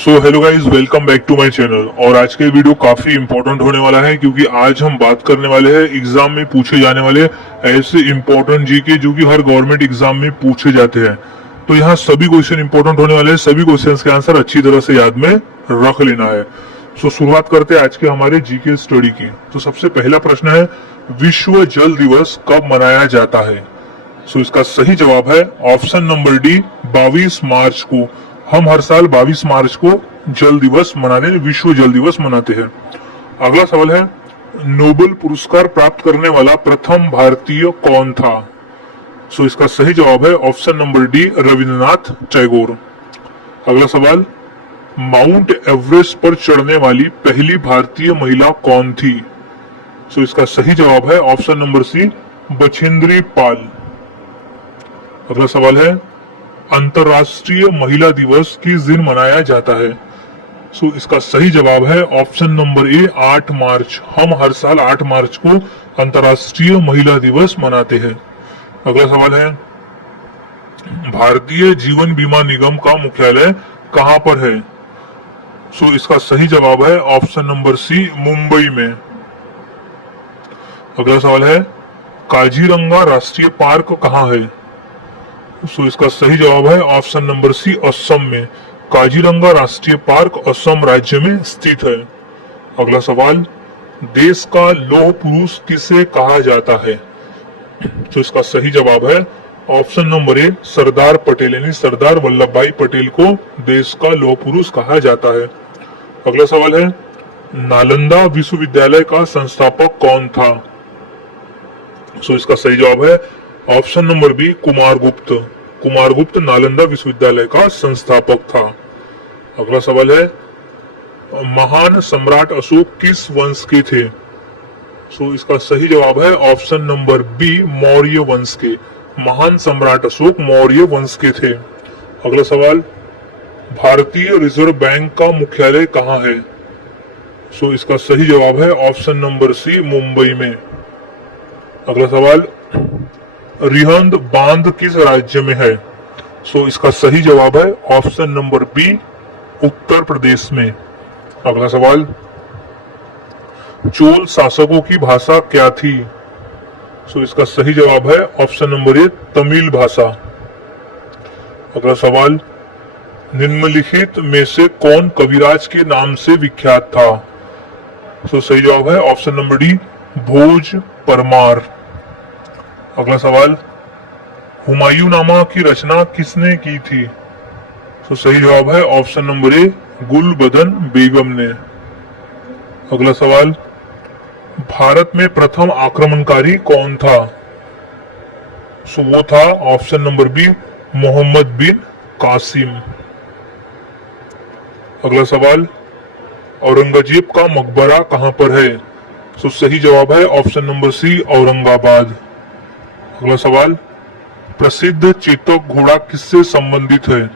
So hello guys, welcome back to my channel. और आज के वीडियो काफी इंपॉर्टेंट होने वाला है क्योंकि आज हम बात करने वाले हैं एग्जाम में पूछे जाने वाले ऐसे इंपॉर्टेंट जीके जो कि हर गवर्नमेंट एग्जाम में पूछे जाते हैं। तो यहाँ सभी क्वेश्चन इंपॉर्टेंट होने वाले हैं, सभी क्वेश्चंस के आंसर अच्छी तरह से याद में रख लेना है। सो शुरुआत करते हैं आज के हमारे जीके स्टडी की। तो सबसे पहला प्रश्न है, विश्व जल दिवस कब मनाया जाता है? सो इसका सही जवाब है ऑप्शन नंबर डी, 22 मार्च को। हम हर साल 22 मार्च को जल दिवस मनाते हैं, विश्व जल दिवस मनाते हैं। अगला सवाल है, नोबेल पुरस्कार प्राप्त करने वाला प्रथम भारतीय कौन था? सो इसका सही जवाब है option number D, Rabindranath Tagore. अगला सवाल, माउंट एवरेस्ट पर चढ़ने वाली पहली भारतीय महिला कौन थी? सो इसका सही जवाब है ऑप्शन नंबर सी, बछेंद्री पाल। अगला सवाल है, अंतरराष्ट्रीय महिला दिवस किस दिन मनाया जाता है? सो इसका सही जवाब है ऑप्शन नंबर ए, 8 मार्च। हम हर साल 8 मार्च को अंतरराष्ट्रीय महिला दिवस मनाते हैं। अगला सवाल है, भारतीय जीवन बीमा निगम का मुख्यालय कहां पर है? सो इसका सही जवाब है ऑप्शन नंबर सी, मुंबई में। अगला सवाल है, काजीरंगा राष्ट्रीय पार्क कहां है? सो इसका सही जवाब है ऑप्शन नंबर सी, असम में। काजीरंगा राष्ट्रीय पार्क असम राज्य में स्थित है। अगला सवाल, देश का लौह पुरुष किसे कहा जाता है? तो इसका सही जवाब है ऑप्शन नंबर ए, सरदार पटेल, यानी सरदार वल्लभ भाई पटेल को देश का लौह पुरुष कहा जाता है। अगला सवाल है, नालंदा विश्वविद्यालय का संस्थापक कौन था? सो इसका सही जवाब है option number B, Kumaragupta. Kumaragupta Nalanda विश्वविद्यालय का संस्थापक था। अगला सवाल है, महान सम्राट अशोक किस वंश के थे? सो इसका सही जवाब है ऑप्शन नंबर बी, मौर्य वंश के। महान सम्राट अशोक मौर्य वंश के थे। अगला सवाल, भारतीय रिजर्व बैंक का मुख्यालय कहाँ है? सो इसका सही जवाब है ऑप्शन नंबर सी, मुंबई में। अगला सवाल, रिहंद बांध किस राज्य में है? सो इसका सही जवाब है option number B, Uttar Pradesh में। अगला सवाल, चोल शासकों की भाषा क्या थी? सो इसका सही जवाब है ऑप्शन नंबर ए, तमिल भाषा। अगला सवाल, निम्नलिखित में से कौन कविराज के नाम से विख्यात था? सो सही जवाब है ऑप्शन नंबर डी, भोज परमार। अगला सवाल, हुमायूंनामा की रचना किसने की थी? तो सही जवाब है ऑप्शन नंबर ए, गुलबदन बेगम ने। अगला सवाल, भारत में प्रथम आक्रमणकारी कौन था? सो वो था ऑप्शन नंबर बी, मोहम्मद बिन कासिम। अगला सवाल, औरंगजेब का मकबरा कहां पर है? सो सही जवाब है ऑप्शन नंबर सी, औरंगाबाद। अगला सवाल, प्रसिद्ध चेतक घोड़ा किससे संबंधित है?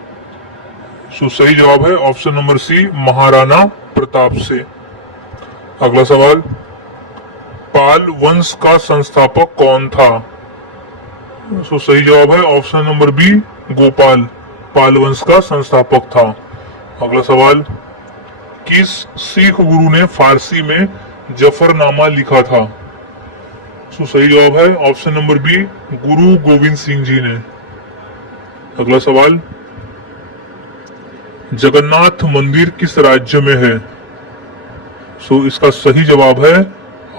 सो सही जवाब है option number C, Maharana Pratap से। अगला सवाल, पाल वंश का संस्थापक कौन था? सो सही जवाब है ऑप्शन नंबर बी, गोपाल। पाल वंश का संस्थापक था। अगला सवाल, किस सिख गुरु ने फारसी में जफरनामा लिखा था? सो सही जवाब है ऑप्शन नंबर बी, गुरु गोविंद सिंह जी ने। अगला सवाल, जगन्नाथ मंदिर किस राज्य में है? सो इसका सही जवाब है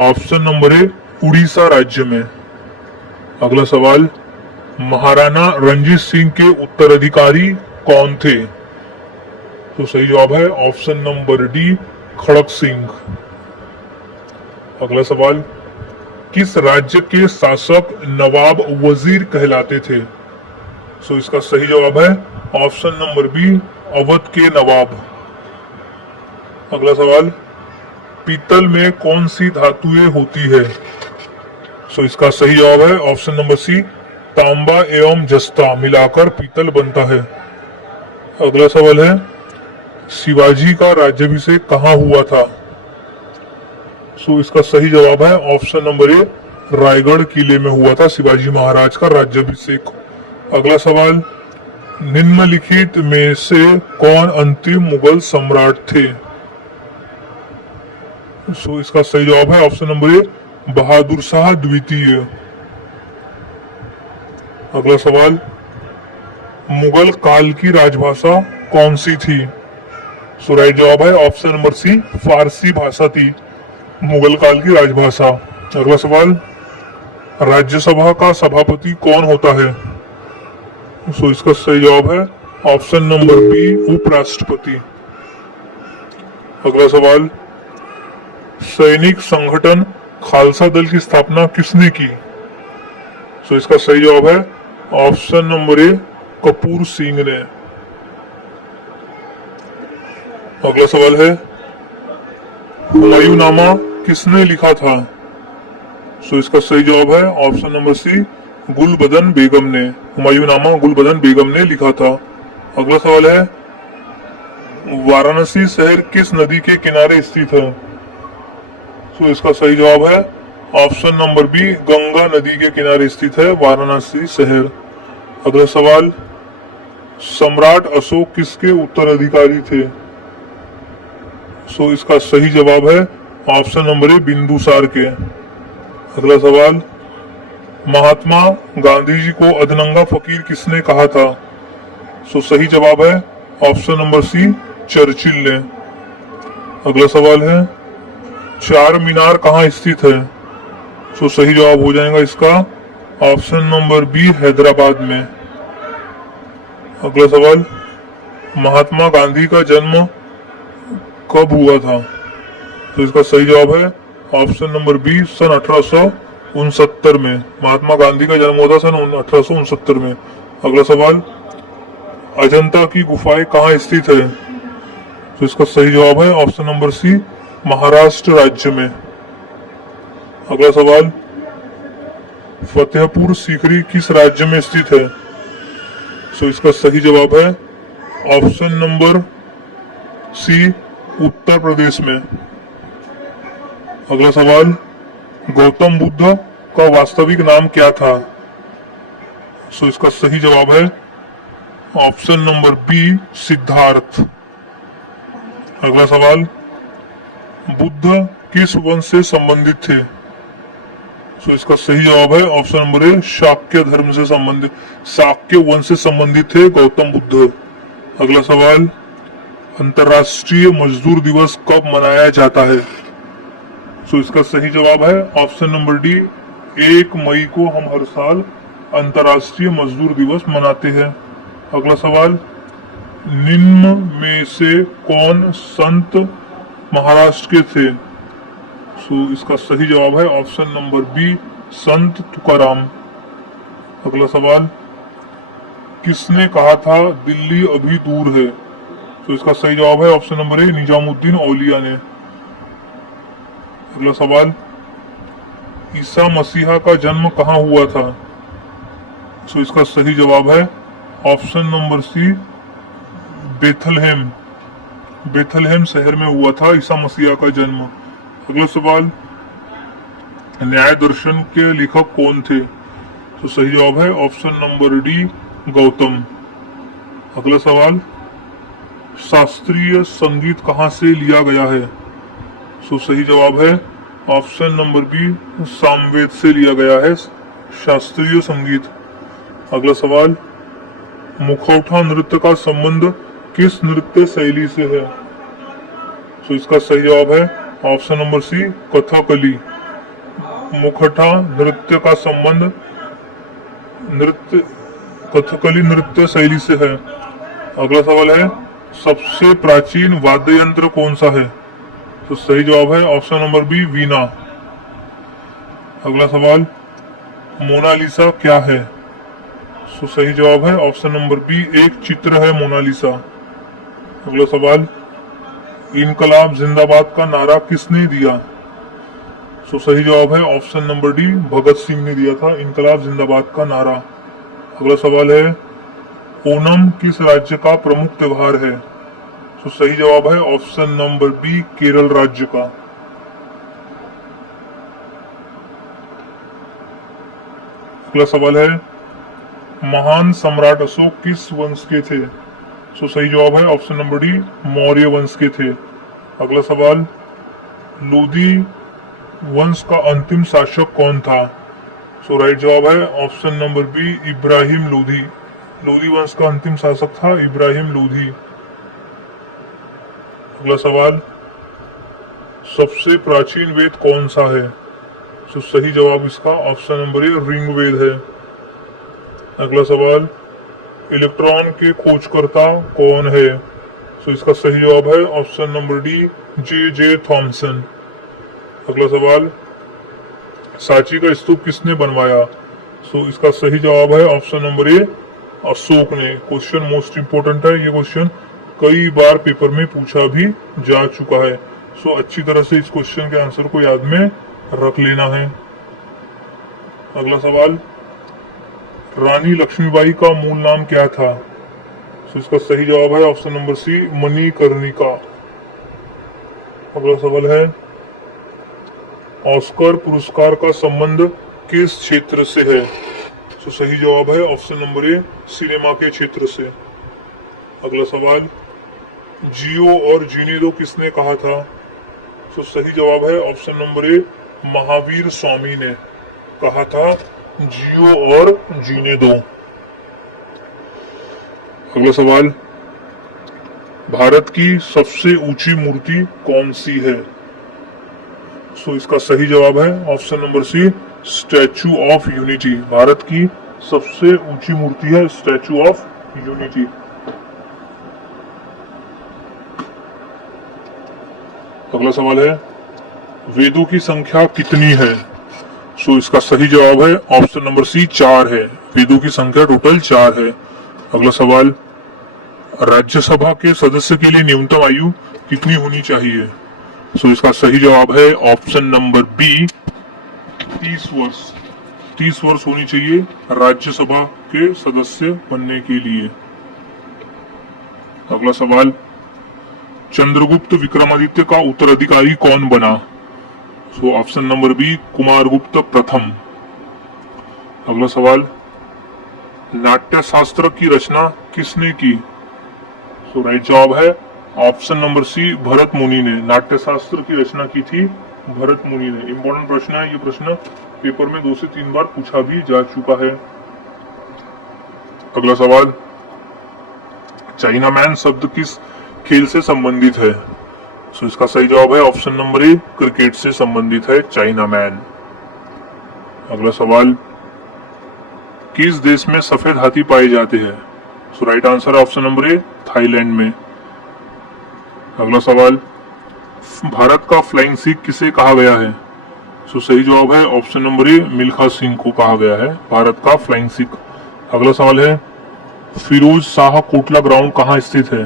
ऑप्शन नंबर ए, उड़ीसा राज्य में। अगला सवाल, महाराणा रंजीत सिंह के उत्तराधिकारी कौन थे? तो सही जवाब है ऑप्शन नंबर डी, खड़क सिंह। अगला सवाल, किस राज्य के शासक नवाब वजीर कहलाते थे? सो इसका सही जवाब है ऑप्शन नंबर बी, अवध के नवाब। अगला सवाल, पीतल में कौन सी धातुएं होती है? सो इसका सही जवाब है ऑप्शन नंबर सी, तांबा एवं जस्ता मिलाकर पीतल बनता है। अगला सवाल है, शिवाजी का राज्याभिषेक कहाँ हुआ था? सो इसका सही जवाब है ऑप्शन नंबर ए, रायगढ़ किले में हुआ था शिवाजी महाराज का राज्याभिषेक। अगला सवाल, निम्नलिखित में से कौन अंतिम मुगल सम्राट थे? इसका सही जवाब है ऑप्शन नंबर ए, बहादुर शाह द्वितीय। अगला सवाल, मुगल काल की राजभाषा कौन सी थी? राइट जवाब है ऑप्शन नंबर सी, फारसी भाषा थी मुगल काल की राजभाषा। अगला सवाल, राज्यसभा का सभापति कौन होता है? इसका सही जवाब है ऑप्शन नंबर बी, उपराष्ट्रपति। अगला सवाल, सैनिक संगठन खालसा दल की स्थापना किसने की? इसका सही जवाब है ऑप्शन नंबर ए, कपूर सिंह ने। अगला सवाल है, हुमायूंनामा किसने लिखा था? इसका सही जवाब है ऑप्शन नंबर सी, गुलबदन बेगम ने। हुमायूंनामा गुलबदन बेगम ने लिखा था। अगला सवाल है, वाराणसी शहर किस नदी के किनारे स्थित है? इसका सही जवाब है ऑप्शन नंबर बी, गंगा नदी के किनारे स्थित है वाराणसी शहर। अगला सवाल, सम्राट अशोक किसके उत्तराधिकारी थे? इसका सही जवाब है ऑप्शन नंबर ए, बिंदुसार के। अगला सवाल, महात्मा गांधी जी को अधनंगा फकीर किसने कहा था? सही जवाब है ऑप्शन नंबर सी, चर्चिल ने। अगला सवाल है, चार मीनार कहाँ स्थित है? सही जवाब हो जाएगा इसका ऑप्शन नंबर बी, हैदराबाद में। अगला सवाल, महात्मा गांधी का जन्म कब हुआ था? इसका सही जवाब है ऑप्शन नंबर बी, सन 1869 में। महात्मा गांधी का जन्म हुआ था सन 1869 में। अगला सवाल, अजंता की गुफाएं कहाँ स्थित है? इसका सही जवाब है ऑप्शन नंबर सी, महाराष्ट्र राज्य में। अगला सवाल, फतेहपुर सीकरी किस राज्य में स्थित है? इसका सही जवाब है ऑप्शन नंबर सी, उत्तर प्रदेश में। अगला सवाल, गौतम बुद्ध का वास्तविक नाम क्या था? इसका सही जवाब है ऑप्शन नंबर बी, सिद्धार्थ। अगला सवाल, बुद्ध किस वंश से संबंधित थे? इसका सही जवाब है ऑप्शन नंबर ए, शाक्य धर्म से संबंधित, शाक्य वंश से संबंधित थे गौतम बुद्ध। अगला सवाल, अंतर्राष्ट्रीय मजदूर दिवस कब मनाया जाता है? इसका सही जवाब है ऑप्शन नंबर डी, 1 मई को हम हर साल अंतर्राष्ट्रीय मजदूर दिवस मनाते हैं। अगला सवाल, निम्न में से कौन संत महाराष्ट्र के थे? इसका सही जवाब है ऑप्शन नंबर बी, संत तुकाराम। अगला सवाल, किसने कहा था दिल्ली अभी दूर है? इसका सही जवाब है ऑप्शन नंबर ए, निजामुद्दीन औलिया ने। अगला सवाल, ईसा मसीहा का जन्म कहाँ हुआ था? इसका सही जवाब है option number C, Bethlehem. Bethlehem शहर में हुआ था ईसा मसीहा का जन्म। अगला सवाल, न्याय दर्शन के लेखक कौन थे? सही जवाब है ऑप्शन नंबर डी, गौतम। अगला सवाल, शास्त्रीय संगीत कहाँ से लिया गया है? सही जवाब है ऑप्शन नंबर बी, सामवेद से लिया गया है शास्त्रीय संगीत। अगला सवाल, मुखौटा नृत्य का संबंध किस नृत्य शैली से है? इसका सही जवाब है ऑप्शन नंबर सी, कथकली। मुखौटा नृत्य का संबंध कथकली नृत्य शैली से है। अगला सवाल है, सबसे प्राचीन वाद्य यंत्र कौन सा है? सही जवाब है ऑप्शन नंबर बी, वीणा। अगला सवाल, मोनालिसा क्या है? सही जवाब है ऑप्शन नंबर बी, एक चित्र है मोनालिसा। अगला सवाल, इनकलाब जिंदाबाद का नारा किसने दिया? सही जवाब है option number D, Bhagat Singh ने दिया था इनकलाब जिंदाबाद का नारा। अगला सवाल है, ओणम किस राज्य का प्रमुख त्योहार है? सही जवाब है ऑप्शन नंबर बी, केरल राज्य का। अगला सवाल है, महान सम्राट अशोक किस वंश के थे? सो सही जवाब है ऑप्शन नंबर डी, मौर्य वंश के थे। अगला सवाल, लोधी वंश का अंतिम शासक कौन था? सो राइट जवाब है option number B, Ibrahim Lodhi. Lodhi वंश का अंतिम शासक था इब्राहिम लोधी। अगला सवाल, सबसे प्राचीन वेद कौन सा है? सो सही जवाब इसका ऑप्शन नंबर ए, ऋग्वेद है। अगला सवाल, इलेक्ट्रॉन के खोजकर्ता कौन है? सो इसका सही जवाब है option number D, J Thomson. अगला सवाल, सांची का स्तूप किसने बनवाया? सो इसका सही जवाब है ऑप्शन नंबर ए, अशोक ने। क्वेश्चन मोस्ट इंपोर्टेंट है, ये क्वेश्चन कई बार पेपर में पूछा भी जा चुका है। सो अच्छी तरह से इस क्वेश्चन के आंसर को याद में रख लेना है। अगला सवाल, रानी लक्ष्मीबाई का मूल नाम क्या था? सो इसका सही जवाब है ऑप्शन नंबर सी, मणिकर्णिका। अगला सवाल है, ऑस्कर पुरस्कार का संबंध किस क्षेत्र से है? तो सही जवाब है ऑप्शन नंबर ए, सिनेमा के क्षेत्र से। अगला सवाल, जियो और जीने दो किसने कहा था? तो सही जवाब है ऑप्शन नंबर ए, महावीर स्वामी ने कहा था जियो और जीने दो। अगला सवाल, भारत की सबसे ऊंची मूर्ति कौन सी है? सो इसका सही जवाब है option number C, Statue of Unity. Bharat की सबसे ऊंची मूर्ति है स्टैचू ऑफ यूनिटी। अगला सवाल है, वेदों की संख्या कितनी है? सो इसका सही जवाब है ऑप्शन नंबर सी, 4 है। वेदों की संख्या टोटल 4 है। अगला सवाल, राज्यसभा के सदस्य के लिए न्यूनतम आयु कितनी होनी चाहिए? सो इसका सही जवाब है ऑप्शन नंबर बी, 30 वर्ष। 30 वर्ष होनी चाहिए राज्यसभा के सदस्य बनने के लिए। अगला सवाल, चंद्रगुप्त विक्रमादित्य का उत्तराधिकारी कौन बना? So option number B, Kumaragupta प्रथम। अगला सवाल, नाट्य शास्त्र की रचना किसने की? सो राइट जवाब है ऑप्शन नंबर सी, भरत मुनि ने। नाट्य शास्त्र की रचना की थी भरत मुनि ने। इंपॉर्टेंट प्रश्न है, ये प्रश्न पेपर में 2 से 3 बार पूछा भी जा चुका है। अगला सवाल, चाइना मैन शब्द किस खेल से संबंधित है? सो इसका सही जवाब है ऑप्शन नंबर ए, क्रिकेट से संबंधित है चाइना मैन। अगला सवाल, किस देश में सफेद हाथी पाए जाते हैं? So right answer option number A, Thailand में। अगला सवाल, भारत का फ्लाइंग सिख किसे कहा गया है? सो सही जवाब है ऑप्शन नंबर ए, मिल्खा सिंह को कहा गया है भारत का फ्लाइंग सिख। अगला सवाल है, फिरोज शाह कोटला ग्राउंड कहाँ स्थित है?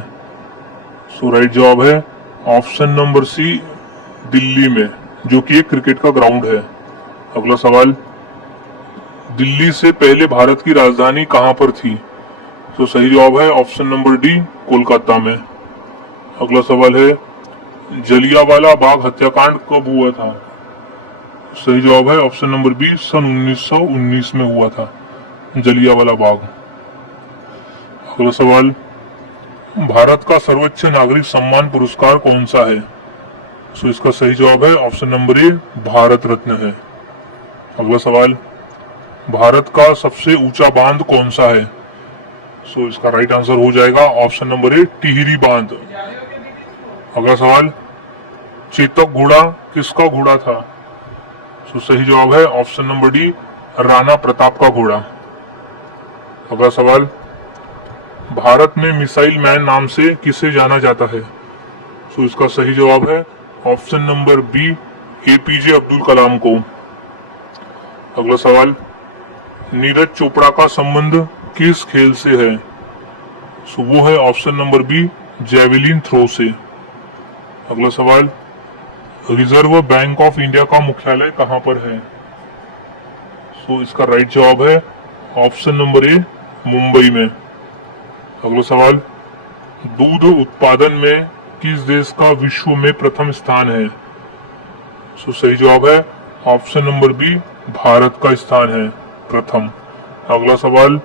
सो राइट जवाब है ऑप्शन नंबर सी, दिल्ली में, जो कि एक क्रिकेट का ग्राउंड है। अगला सवाल, दिल्ली से पहले भारत की राजधानी कहां पर थी? तो सही जवाब है ऑप्शन नंबर डी, कोलकाता में। अगला सवाल है, जलियांवाला बाग हत्याकांड कब हुआ था? सही जवाब है ऑप्शन नंबर बी, सन 1919 में हुआ था जलियांवाला बाग। अगला सवाल, भारत का सर्वोच्च नागरिक सम्मान पुरस्कार कौन सा है? सो इसका सही जवाब है ऑप्शन नंबर ए, भारत रत्न है। अगला सवाल, भारत का सबसे ऊंचा बांध कौन सा है? सो इसका राइट आंसर हो जाएगा ऑप्शन नंबर ए, टिहरी बांध। अगला सवाल, चेतक घोड़ा किसका घोड़ा था? सो सही जवाब है option number D, Rana Pratap का घोड़ा। अगला सवाल, भारत में मिसाइल मैन नाम से किसे जाना जाता है? सो इसका सही जवाब है option number B, APJ Abdul Kalam को। अगला सवाल, नीरज चोपड़ा का संबंध किस खेल से है? सो वो है option number B, javelin throw से। अगला सवाल, रिजर्व बैंक ऑफ इंडिया का मुख्यालय कहां पर है? सो इसका राइट जवाब है ऑप्शन नंबर ए, मुंबई में। अगला सवाल, दूध उत्पादन में किस देश का विश्व में प्रथम स्थान है? सो सही जवाब है ऑप्शन नंबर बी, भारत का स्थान है प्रथम। अगला सवाल,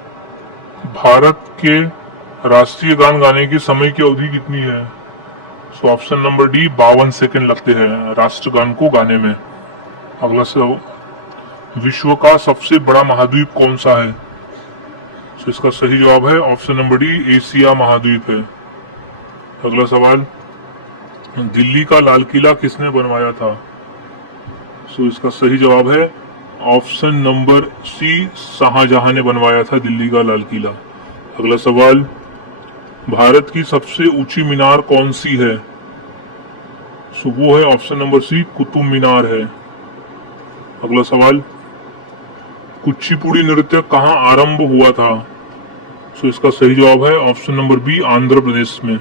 भारत के राष्ट्रीय गान गाने की समय की अवधि कितनी है? सो ऑप्शन नंबर डी 52 सेकंड लगते हैं राष्ट्रगान को गाने में। अगला सवाल, विश्व का सबसे बड़ा महाद्वीप कौन सा है? सो इसका सही जवाब है ऑप्शन नंबर डी एशिया महाद्वीप है। अगला सवाल, दिल्ली का लाल किला किसने बनवाया था? सो इसका सही जवाब है ऑप्शन नंबर सी शाहजहां ने बनवाया था दिल्ली का लाल किला। अगला सवाल, भारत की सबसे ऊंची मीनार कौन सी है? सो वो है ऑप्शन नंबर सी कुतुब मीनार है। अगला सवाल, कुचिपुड़ी नृत्य कहाँ आरंभ हुआ था? सो इसका सही जवाब है option number B Andhra Pradesh में।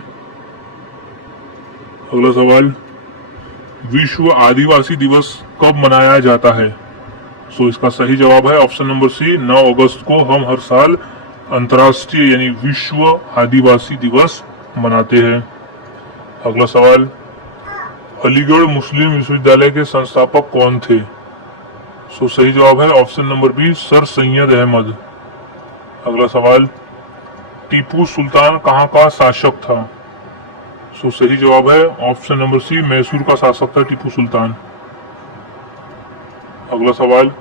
अगला सवाल, विश्व आदिवासी दिवस कब मनाया जाता है? सो इसका सही जवाब है ऑप्शन नंबर सी 9 अगस्त को हम हर साल अंतर्राष्ट्रीय यानी विश्व आदिवासी दिवस मनाते हैं। अगला सवाल, अलीगढ़ मुस्लिम विश्वविद्यालय के संस्थापक कौन थे? सो सही जवाब है option number B sir Syed Ahmad. अगला सवाल, टीपू सुल्तान कहाँ का शासक था? सो सही जवाब है ऑप्शन नंबर सी मैसूर का शासक था टीपू सुल्तान। अगला सवाल,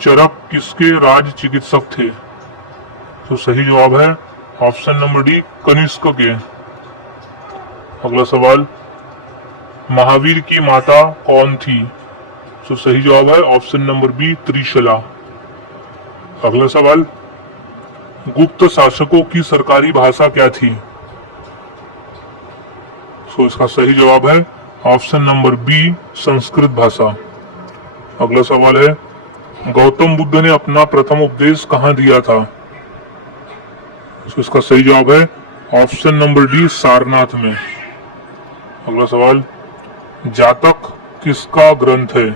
चरक किसके राज चिकित्सक थे? तो सही जवाब है ऑप्शन नंबर डी कनिष्क के। अगला सवाल, महावीर की माता कौन थी? तो सही जवाब है ऑप्शन नंबर बी त्रिशला। अगला सवाल, गुप्त शासकों की सरकारी भाषा क्या थी? तो इसका सही जवाब है ऑप्शन नंबर बी संस्कृत भाषा। अगला सवाल है, गौतम बुद्ध ने अपना प्रथम उपदेश कहाँ दिया था? तो इसका सही जवाब है ऑप्शन नंबर डी सारनाथ में। अगला सवाल, जातक किसका ग्रंथ है?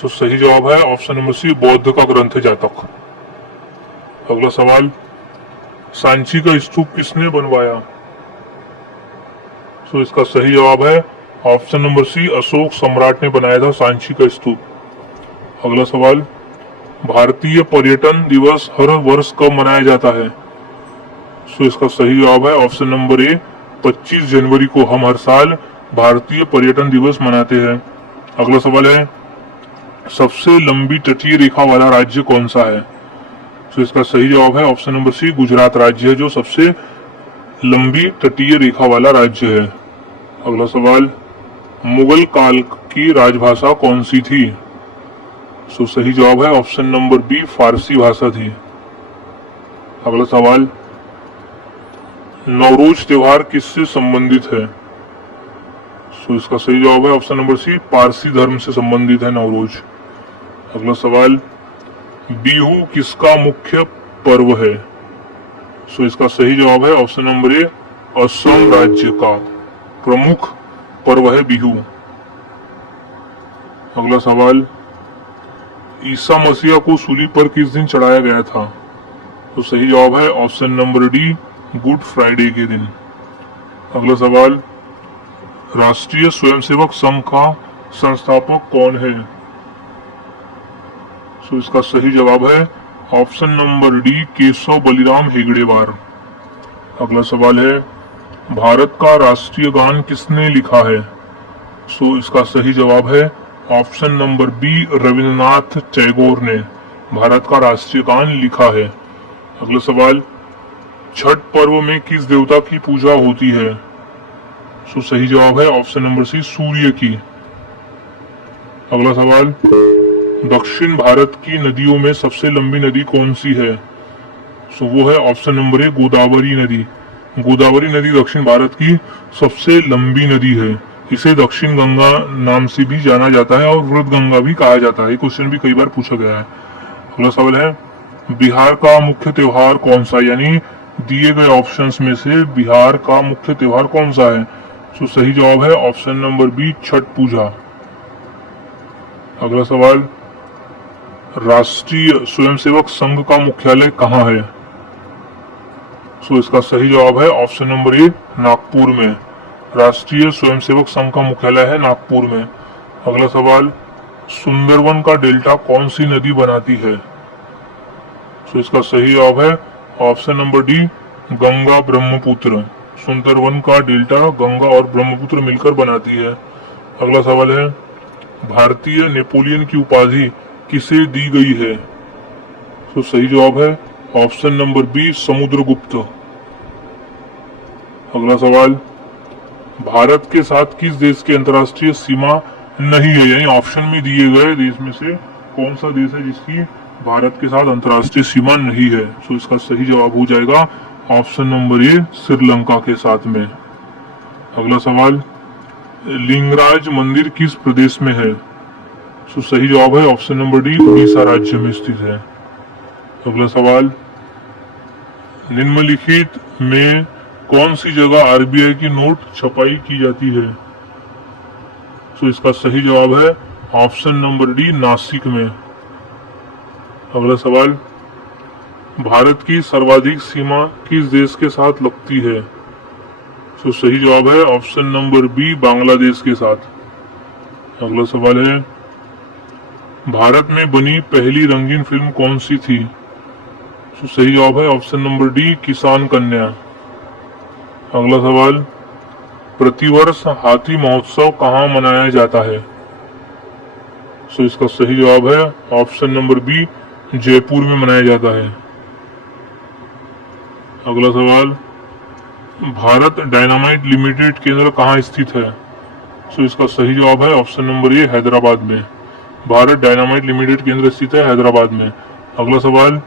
तो सही जवाब है ऑप्शन नंबर सी बौद्ध का ग्रंथ है जातक। अगला सवाल, सांची का स्तूप किसने बनवाया? तो इसका सही जवाब है ऑप्शन नंबर सी अशोक सम्राट ने बनाया था सांची का स्तूप। अगला सवाल, भारतीय पर्यटन दिवस हर वर्ष कब मनाया जाता है? तो इसका सही जवाब है ऑप्शन नंबर ए 25 जनवरी को हम हर साल भारतीय पर्यटन दिवस मनाते हैं। अगला सवाल है, सबसे लंबी तटीय रेखा वाला राज्य कौन सा है? तो इसका सही जवाब है ऑप्शन नंबर सी गुजरात राज्य है जो सबसे लंबी तटीय रेखा वाला राज्य है। अगला सवाल, मुगल काल की राजभाषा कौन सी थी? तो सही जवाब है ऑप्शन नंबर बी फारसी भाषा थी। अगला सवाल, नवरोज त्योहार किससे संबंधित है? तो इसका सही जवाब है ऑप्शन नंबर सी पारसी धर्म से संबंधित है नवरोज। अगला सवाल, बिहू किसका मुख्य पर्व है? तो इसका सही जवाब है ऑप्शन नंबर ए असम राज्य का प्रमुख पर्व है बिहू। अगला सवाल, ईसा मसीह को सूली पर किस दिन चढ़ाया गया था? तो सही जवाब है option number D good Friday के दिन। अगला सवाल, राष्ट्रीय स्वयंसेवक संघ का संस्थापक कौन है? तो इसका सही जवाब है option number D Keshav Baliram हेगड़ेवार। अगला सवाल है, भारत का राष्ट्रीय गान किसने लिखा है? तो इसका सही जवाब है option number B Rabindranath Tagore ने भारत का राष्ट्रीय गान लिखा है। अगला सवाल, छठ पर्व में किस देवता की पूजा होती है? तो सही जवाब है ऑप्शन नंबर सी सूर्य की। अगला सवाल, दक्षिण भारत की नदियों में सबसे लंबी नदी कौन सी है? तो वो है ऑप्शन नंबर ए गोदावरी नदी। गोदावरी नदी दक्षिण भारत की सबसे लंबी नदी है। इसे दक्षिण गंगा नाम से भी जाना जाता है और वृद्ध गंगा भी कहा जाता है। ये क्वेश्चन भी कई बार पूछा गया है। अगला सवाल है, बिहार का मुख्य त्योहार कौन सा? यानी दिए गए ऑप्शंस में से बिहार का मुख्य त्योहार कौन सा है? तो सही जवाब है ऑप्शन नंबर बी छठ पूजा। अगला सवाल, राष्ट्रीय स्वयंसेवक संघ का मुख्यालय कहाँ है? तो इसका सही जवाब है ऑप्शन नंबर ए नागपुर में। राष्ट्रीय स्वयंसेवक संघ का मुख्यालय है नागपुर में। अगला सवाल, सुंदरवन का डेल्टा कौन सी नदी बनाती है? तो इसका सही जवाब है option number D Ganga Brahmaputra. Sundarban का डेल्टा गंगा और ब्रह्मपुत्र मिलकर बनाती है। अगला सवाल है, भारतीय नेपोलियन की उपाधि किसे दी गई है? तो सही जवाब है ऑप्शन नंबर बी समुद्रगुप्त। अगला सवाल, भारत के साथ किस देश की अंतर्राष्ट्रीय सीमा नहीं है? यानी ऑप्शन में दिए गए देश में से कौन सा देश है जिसकी भारत के साथ अंतर्राष्ट्रीय सीमा नहीं है? तो इसका सही जवाब हो जाएगा ऑप्शन नंबर ए श्रीलंका के साथ में। अगला सवाल, लिंगराज मंदिर किस प्रदेश में है? तो सही जवाब है ऑप्शन नंबर डी उड़ीसा राज्य में स्थित है। अगला सवाल, निम्नलिखित में कौन सी जगह आरबीआई की नोट छपाई की जाती है? तो इसका सही जवाब है ऑप्शन नंबर डी नासिक में। अगला सवाल, भारत की सर्वाधिक सीमा किस देश के साथ लगती है? तो सही जवाब है ऑप्शन नंबर बी बांग्लादेश के साथ। अगला सवाल है, भारत में बनी पहली रंगीन फिल्म कौन सी थी? तो सही जवाब है ऑप्शन नंबर डी किसान कन्या। अगला सवाल, प्रतिवर्ष हाथी महोत्सव कहाँ मनाया जाता है? तो इसका सही जवाब है ऑप्शन नंबर बी जयपुर में मनाया जाता है। अगला सवाल, भारत डायनामाइट लिमिटेड केंद्र कहाँ स्थित है? तो इसका सही जवाब है ऑप्शन नंबर ए हैदराबाद में। भारत डायनामाइट लिमिटेड केंद्र स्थित है हैदराबाद में। अगला सवाल,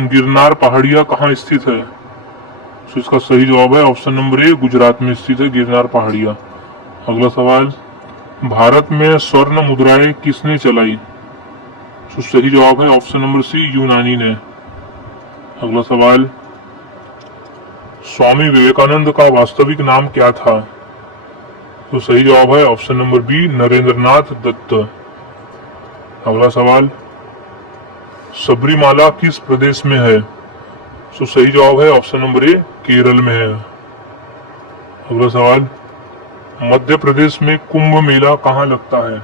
गिरनार पहाड़ियां कहाँ स्थित है? तो इसका सही जवाब है ऑप्शन नंबर ए गुजरात में स्थित है गिरनार पहाड़ियां। अगला सवाल, भारत में स्वर्ण मुद्राएं किसने चलाई? तो सही जवाब है ऑप्शन नंबर सी यूनानी ने। अगला सवाल, स्वामी विवेकानंद का वास्तविक नाम क्या था? तो सही जवाब है option number B Narendranath Datta. अगला सवाल, सबरीमाला किस प्रदेश में है? तो सही जवाब है ऑप्शन नंबर ए केरल में है। अगला सवाल, मध्य प्रदेश में कुंभ मेला कहाँ लगता है?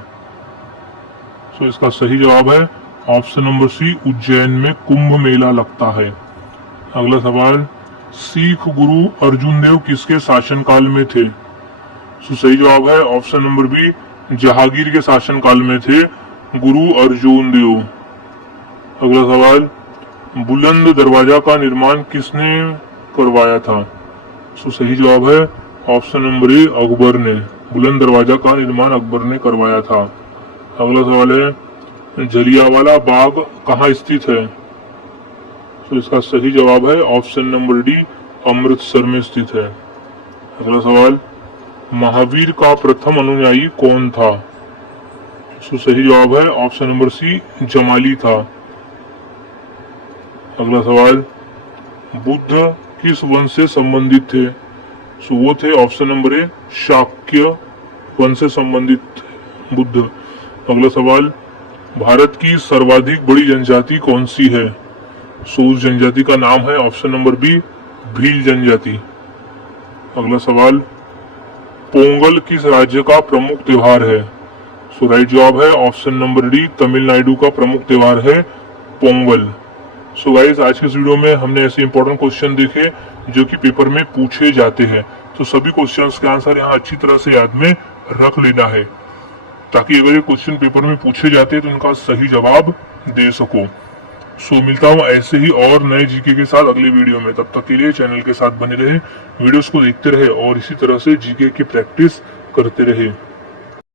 तो इसका सही जवाब है ऑप्शन नंबर सी उज्जैन में कुंभ मेला लगता है। अगला सवाल, सिख गुरु अर्जुन देव किसके शासनकाल में थे? तो सही जवाब है ऑप्शन नंबर बी जहांगीर के शासनकाल में थे गुरु अर्जुन देव। अगला सवाल, बुलंद दरवाजा का निर्माण किसने करवाया था? तो सही जवाब है ऑप्शन नंबर ए अकबर ने। बुलंद दरवाजा का निर्माण अकबर ने करवाया था। अगला सवाल है, जलियांवाला बाग कहाँ स्थित है? तो इसका सही जवाब है ऑप्शन नंबर डी अमृतसर में स्थित है। अगला सवाल, महावीर का प्रथम अनुयायी कौन था? तो सही जवाब है ऑप्शन नंबर सी जमाली था। अगला सवाल, बुद्ध किस वंश से संबंधित थे? तो वो थे ऑप्शन नंबर ए शाक्य वंश से संबंधित बुद्ध। अगला सवाल, भारत की सर्वाधिक बड़ी जनजाति कौन सी है? सो उस जनजाति का नाम है ऑप्शन नंबर बी भील जनजाति। अगला सवाल, पोंगल किस राज्य का प्रमुख त्योहार है? सो राइट जवाब है ऑप्शन नंबर डी तमिलनाडु का प्रमुख त्योहार है पोंगल। सो गाइस, आज के इस वीडियो में हमने ऐसे इंपॉर्टेंट क्वेश्चन देखे जो कि पेपर में पूछे जाते हैं। तो सभी क्वेश्चंस के आंसर यहाँ अच्छी तरह से याद में रख लेना है ताकि अगर ये क्वेश्चन पेपर में पूछे जाते हैं तो उनका सही जवाब दे सको। सो मिलता हूँ ऐसे ही और नए जीके के साथ अगले वीडियो में। तब तक के लिए चैनल के साथ बने रहे, वीडियोस को देखते रहे और इसी तरह से जीके की प्रैक्टिस करते रहे।